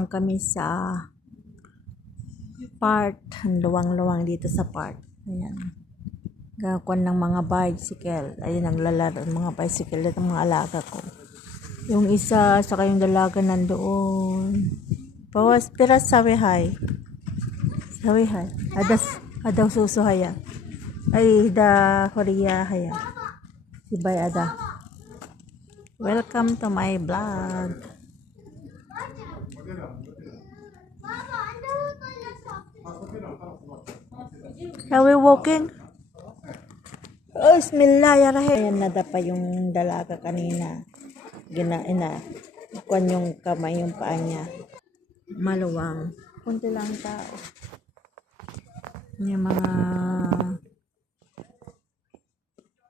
naman kami sa park. Ang luwang-luwang dito sa park. Ayan. Gagawan ng mga bicycle. Ayun, naglalaro ng mga bicycle at mga alaga ko. Yung isa, saka yung dalaga nandoon. Pawas, piras sawi hay. Sawi hay. Adaw suso haya. Ay, da Korea haya. Sibay ada. Welcome to my vlog. Are we walking? Oh, bismillahirrahmanirrahim. Ayan, nadapa yung dalaga kanina. Kuan yung kamay, yung paa niya. Maluwang. Kunti lang tao. Yung mga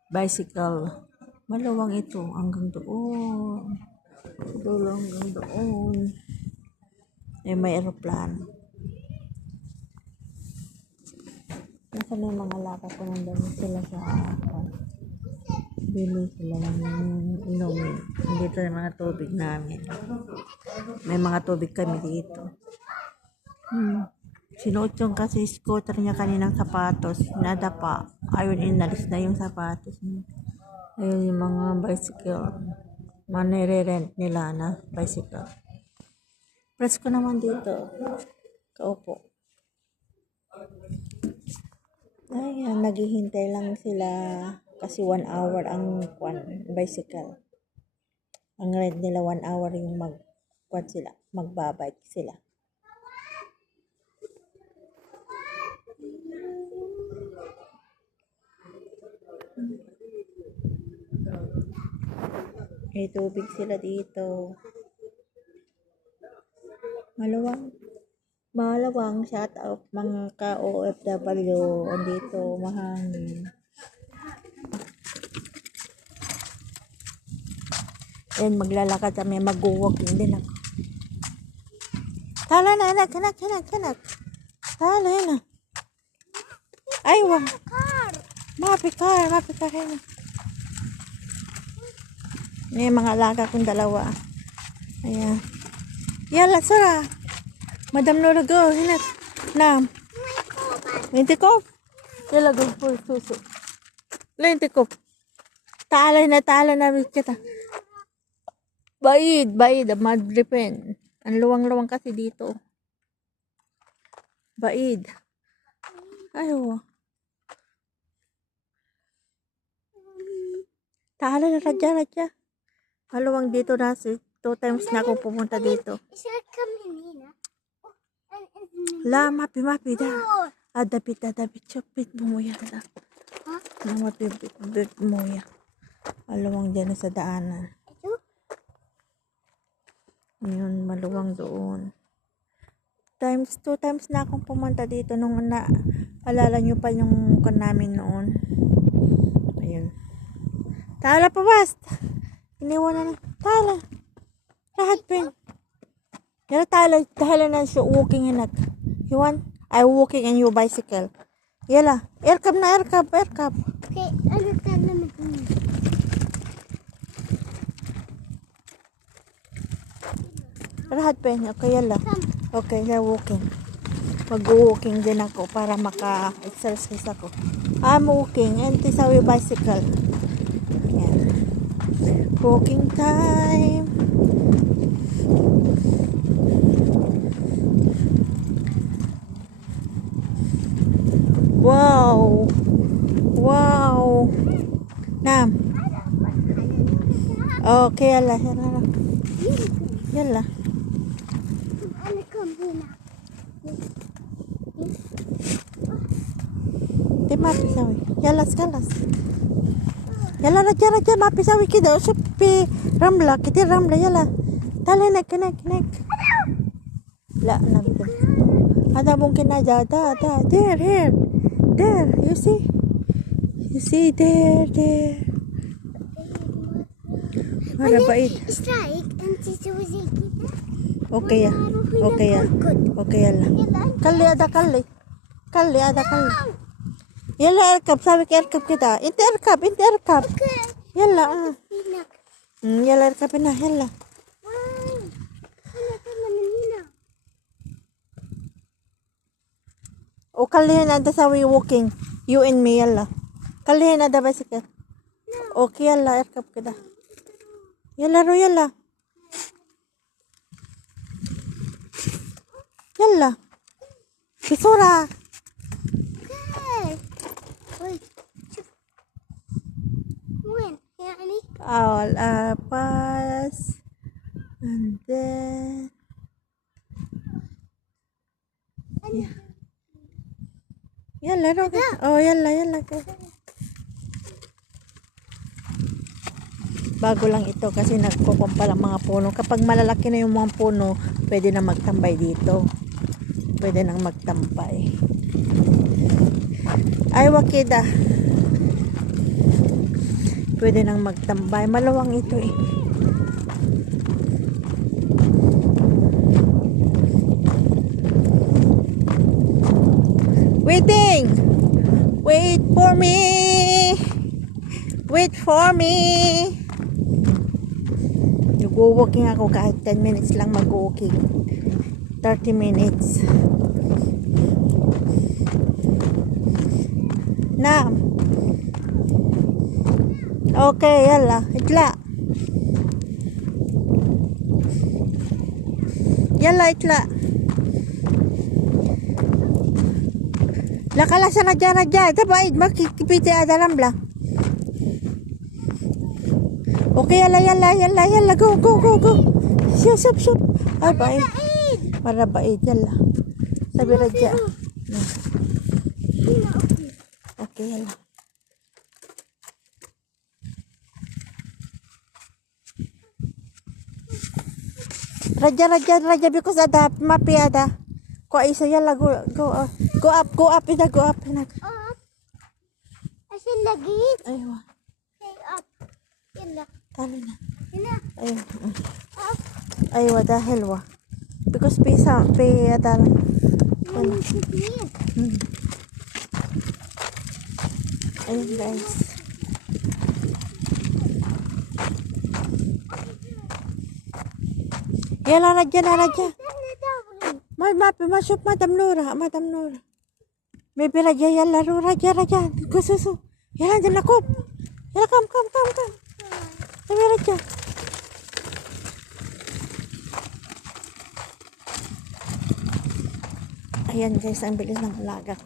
bicycle. Maluwang ito. Hanggang doon. Dulo hanggang doon. May aeroplano. Nasa na yung mga laka ko nandun sila sa bili sila ng inumin. Dito yung mga tubig namin. May mga tubig kami dito. Sinuot yung kasi scooter niya kaninang sapatos. Nadapa. Ayun, inalis na yung sapatos niya. Ayun yung mga bicycle. Manire-rent nila na bicycle. Presko naman dito. Kaupo. Ayan, naghihintay lang sila kasi 1 hour ang bicycle. Ang rent nila 1 hour yung magbabike sila. May tubig sila dito. Malawang shout out mga ka-OFW andito mahangin. And maglalakad kami, mag-walking din ako. Tala na, anak. Tala na. Ay, wah. Mapikar na. May mga alaga kong dalawa. Ayan. Yala, Sara. Madam Nora, go. Hinat. Nam. Lintikop. Yala, go po. Suso. Lintikop. Tala na kita. Baid. Madre pen. Ang luwang-luwang kasi dito. Baid. Ayaw. Tala na, radya. Maluwang dito na. 2 times na ako pumunta dito. La, mapi da. Adapit. Chopit mo yan da. Mapipit mo yan. Maluwang dyan sa daanan. Yun, maluwang doon. 2 times na akong pumunta dito nung alala nyo pa yung namin noon. Ayun. Tala pa basta. Iniwan na. Tala. Lahat pen. Yala tala na siya walking hinak. You want? I walking and you bicycle. Yala. Aircab. Okay, ano ka naman? Lahat pen. Okay, yala. Okay, they're walking. Mag-walking din ako para maka-exercise ako. I'm walking and this is our bicycle. Yan. Walking time. Wow. Nam. Okay, yala. Mapisawi. Yala skalas. Yala raja mapisawi kita. Supi ramla. Kita ramla yala. Tala nek. La nabito. Ada mungkin aja. There. You see there. Mana bait. Strike and sisusi kita. Okay ya. Yala. Kali ada. Yala aircab, sabi ka aircab kita. Inte aircab. Okay. Yala. Yala aircab na, yala. Wow. Ano ka man nila? O kalihin na da sa we walking. You and me, yalla. Kalihin na da bicycle. Okay, yalla. Erkap ka da. Yalla ro, yalla. Yalla. Bisura. Okay. Wait. شوف. وين يعني؟ All pass. And then... Yalla ro. Oh, yalla, yalla. Bago lang ito kasi nagkukumpa lang mga puno. Kapag malalaki na yung mga puno, pwede na magtambay dito. Pwede nang magtambay. Ay, wakida. Pwede nang magtambay. Malawang ito eh. Waiting! Wait for me! Wait for me! Nag-walking ako kahit 10 minutes lang mag-walking. 30 minutes. Na. Okay, yalla. Itla. Yalla, itla. Lakala sa radya. Tabaid, makikipiti adalam bla. Okay, yalla. Go. Shop. Ay, bye. Marabaid, yalla. Sabi radya. Okay, yalla. Radya, because ada mapi ada. Ko isa yalla, go up, ida, go up. up. عشان لقيت. Aywa. Okay, up. يلا. Talo na. هنا. Aywa. up. Aywa, dahil wa. Because ada. كثير. Ayun guys. Yalla, radya. احنا داخلين. Masuk Madam Nora. Maybe radya, yalla, radya. Go, susu. Yalla, dyan na kop. Yalla, come. Sabi radya. Ayan guys, ang bilis ng alaga.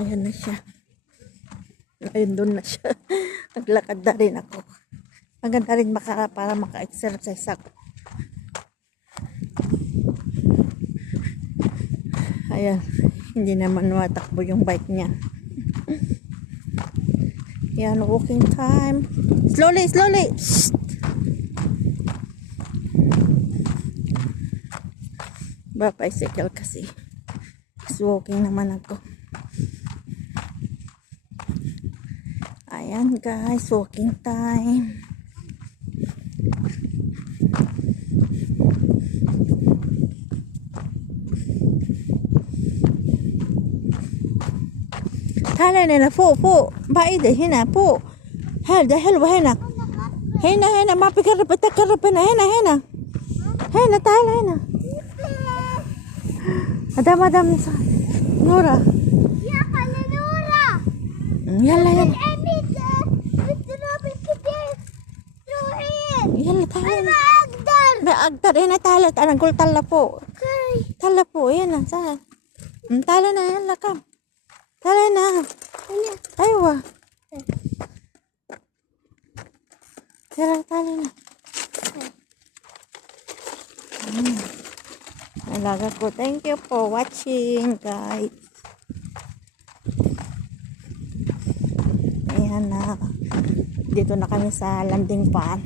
Ayan na siya. Ayun, doon na siya. Naglakad na rin ako. Maganda rin para maka-exercise ako. Ayan. Hindi naman matakbo yung bike niya. Ayan, walking time. Slowly. Shh. Bicycle kasi. Walking naman ako. Ayan guys, walking time. تعالى هنا فوق بعيدة هنا فوق. هذا حلوة هنا ما بقرب تقرب هنا تعال هنا. هذا مدام نورة. يا خالة نورة. يلا روحين. تعال. ما أقدر. ما أقدر هنا تعال أنا قلت طلع فوق. اوكي. طلع فوق هنا تعال. تعال هنا يلا كم. تعال هنا. أيوة. يلا تعال هنا. Alaga ko. Thank you for watching guys. Ayan na. Dito na kami sa landing pad.